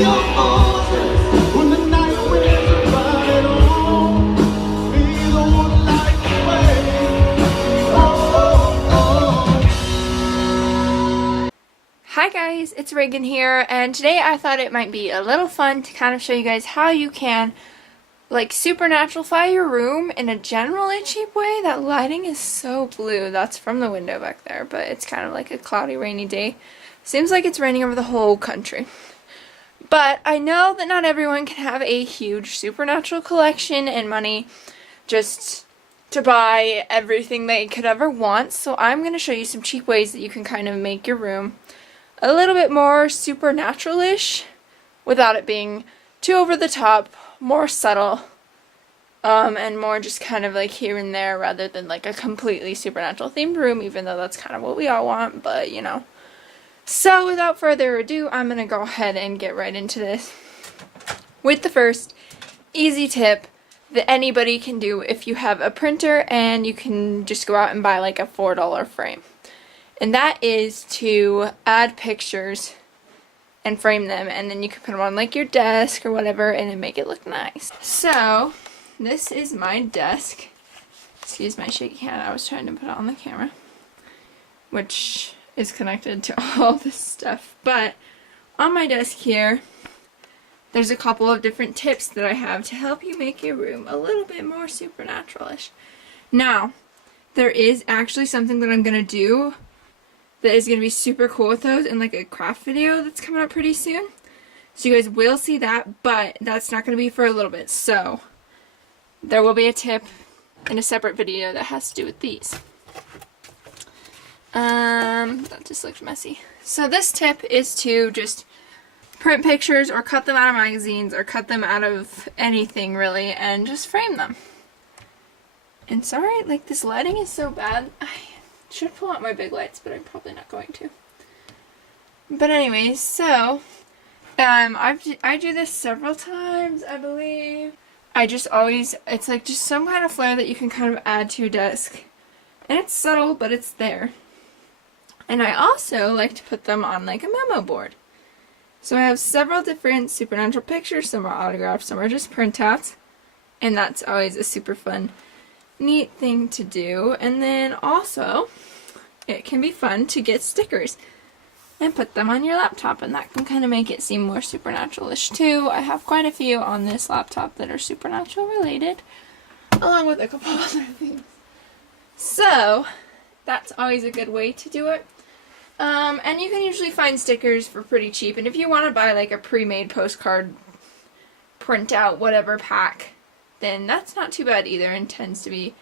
your fortress when the night winds are running on. Be the one light the way. Oh, oh, oh. Hi guys, it's Regan here, and today I thought it might be a little fun to kind of show you guys how you can like supernaturalify your room in a generally cheap way. That lighting is so blue. That's from the window back there, but it's kind of like a cloudy, rainy day. Seems like it's raining over the whole country. But I know that not everyone can have a huge supernatural collection and money just to buy everything they could ever want. So I'm going to show you some cheap ways that you can kind of make your room a little bit more supernatural-ish without it being too over the top, more subtle, and more just kind of like here and there rather than like a completely supernatural themed room, even though that's kind of what we all want, but you know. So without further ado, I'm going to go ahead and get right into this with the first easy tip that anybody can do if you have a printer and you can just go out and buy like a $4 frame. And that is to add pictures and frame them, and then you can put them on like your desk or whatever and then make it look nice. So this is my desk. Excuse my shaky hand, I was trying to put it on the camera, which is connected to all this stuff. But on my desk here, there's a couple of different tips that I have to help you make your room a little bit more supernatural-ish. Now, there is actually something that I'm going to do that is going to be super cool with those in like a craft video that's coming up pretty soon. So you guys will see that, but that's not going to be for a little bit. So there will be a tip in a separate video that has to do with these. That just looked messy. So this tip is to just print pictures or cut them out of magazines or cut them out of anything really and just frame them. And sorry, like this lighting is so bad. I should pull out my big lights, but I'm probably not going to. But anyways, so I do this several times, I believe. I just always, it's like just some kind of flair that you can kind of add to your desk. And it's subtle, but it's there. And I also like to put them on like a memo board. So I have several different supernatural pictures. Some are autographed, some are just printouts. And that's always a super fun, neat thing to do. And then also, it can be fun to get stickers and put them on your laptop, and that can kind of make it seem more supernatural-ish too. I have quite a few on this laptop that are supernatural related, along with a couple other things. So that's always a good way to do it. And you can usually find stickers for pretty cheap, and if you want to buy like a pre-made postcard printout whatever pack, then that's not too bad either and tends to be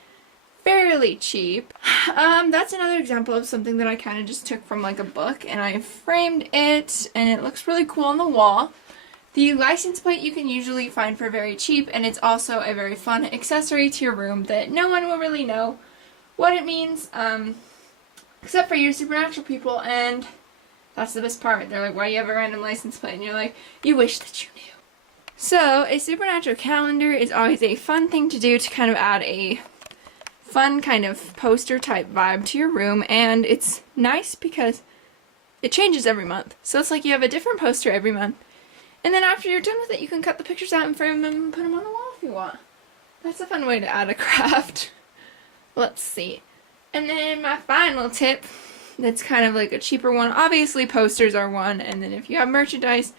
fairly cheap. That's another example of something that I kind of just took from like a book and I framed it and it looks really cool on the wall. The license plate you can usually find for very cheap, and it's also a very fun accessory to your room that no one will really know what it means, except for your supernatural people, and that's the best part. They're like, why do you have a random license plate? And you're like, you wish that you knew. So, a supernatural calendar is always a fun thing to do to kind of add a fun kind of poster type vibe to your room, and it's nice because it changes every month. So it's like you have a different poster every month, and then after you're done with it, you can cut the pictures out and frame them and put them on the wall if you want. That's a fun way to add a craft. Let's see. And then my final tip, that's kind of like a cheaper one. Obviously posters are one, and then if you have merchandise,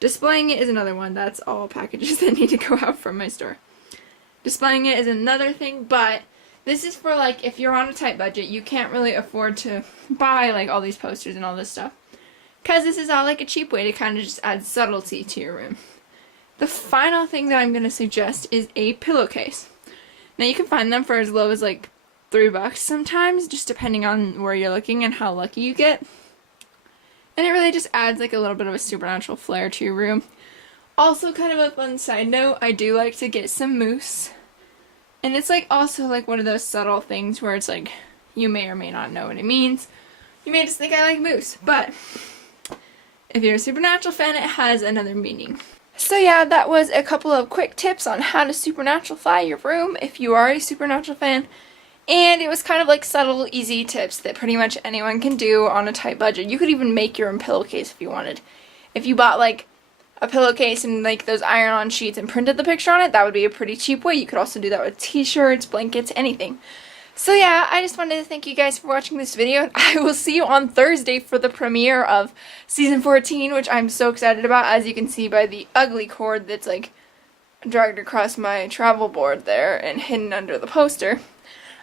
displaying it is another one. That's all packages that need to go out from my store. Displaying it is another thing, but this is for like if you're on a tight budget, you can't really afford to buy like all these posters and all this stuff. Because this is all like a cheap way to kind of just add subtlety to your room. The final thing that I'm going to suggest is a pillowcase. Now you can find them for as low as like $3 sometimes, just depending on where you're looking and how lucky you get. And it really just adds like a little bit of a supernatural flair to your room. Also, kind of a fun side note, I do like to get some mousse. And it's like also like one of those subtle things where it's like you may or may not know what it means. You may just think I like mousse, but if you're a supernatural fan, it has another meaning. So yeah, that was a couple of quick tips on how to supernaturalify your room if you are a supernatural fan. And it was kind of like subtle, easy tips that pretty much anyone can do on a tight budget. You could even make your own pillowcase if you wanted. If you bought like a pillowcase and like those iron-on sheets and printed the picture on it, that would be a pretty cheap way. You could also do that with t-shirts, blankets, anything. So yeah, I just wanted to thank you guys for watching this video. I will see you on Thursday for the premiere of season 14, which I'm so excited about, as you can see by the ugly cord that's like dragged across my travel board there and hidden under the poster.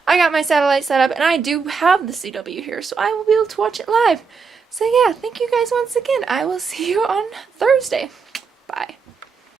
I got my satellite set up and I do have the CW here, so I will be able to watch it live. So yeah, thank you guys once again. I will see you on Thursday. Bye.